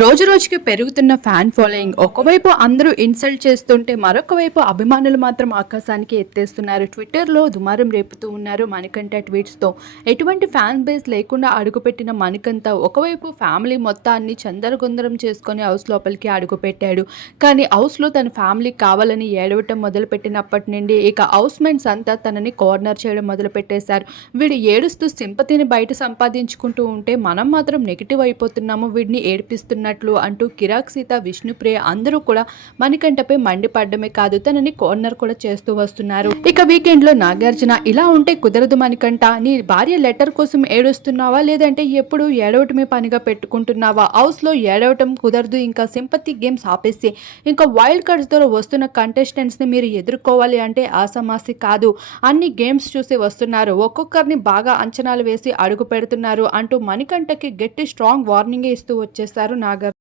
రోజు రోజుకి పెరుగుతున్న ఫ్యాన్ ఫాలోయింగ్ ఒకవైపు అందరూ ఇన్సల్ట్ చేస్తుంటే మరొక వైపు అభిమానులు మాత్రం ఆకాశానికి ఎత్తేస్తున్నారు. ట్విట్టర్లో దుమారం రేపుతూ ఉన్నారు మణికంఠ ట్వీట్స్తో. ఎటువంటి ఫ్యాన్ బేస్ లేకుండా అడుగుపెట్టిన మణికంఠ ఒకవైపు ఫ్యామిలీ మొత్తాన్ని చందరగొందరం చేసుకొని హౌస్ లోపలికి అడుగుపెట్టాడు. కానీ హౌస్లో తన ఫ్యామిలీ కావాలని ఏడవటం మొదలుపెట్టినప్పటి నుండి ఇక హౌస్ మేట్స్ అంతా తనని కార్నర్ చేయడం మొదలుపెట్టేశారు. వీడు ఏడుస్తూ సింపతిని బయట సంపాదించుకుంటూ ఉంటే మనం మాత్రం నెగిటివ్ అయిపోతున్నాము, వీడిని ఏడిపిస్తున్నట్లు అంటూ కిరాక్ సీత, విష్ణుప్రియ అందరూ కూడా మణికంఠపై మండిపడ్డమే కాదు తనని కార్నర్ కూడా చేస్తూ వస్తున్నారు. ఇక వీకెండ్ లో నాగార్జున ఇలా ఉంటే కుదరదు మణికంఠ, నీ భార్య లెటర్ కోసం ఏడుస్తున్నావా లేదంటే ఎప్పుడు ఏడవటమే పనిగా పెట్టుకుంటున్నావా? హౌస్ లో ఏడవటం కుదరదు, ఇంకా సింపతి గేమ్స్ ఆపేసి ఇంకా వైల్డ్ కార్డ్స్ ద్వారా వస్తున్న కంటెస్టెంట్స్ ని మీరు ఎదుర్కోవాలి అంటే ఆసమాసి కాదు. అన్ని గేమ్స్ చూసి వస్తున్నారు, ఒక్కొక్కరిని బాగా అంచనాలు వేసి అడుగు పెడుతున్నారు అంటూ మణికంఠకి గట్టి స్ట్రాంగ్ వార్నింగ్ ఇస్తూ వచ్చేశారు నాగార్జున.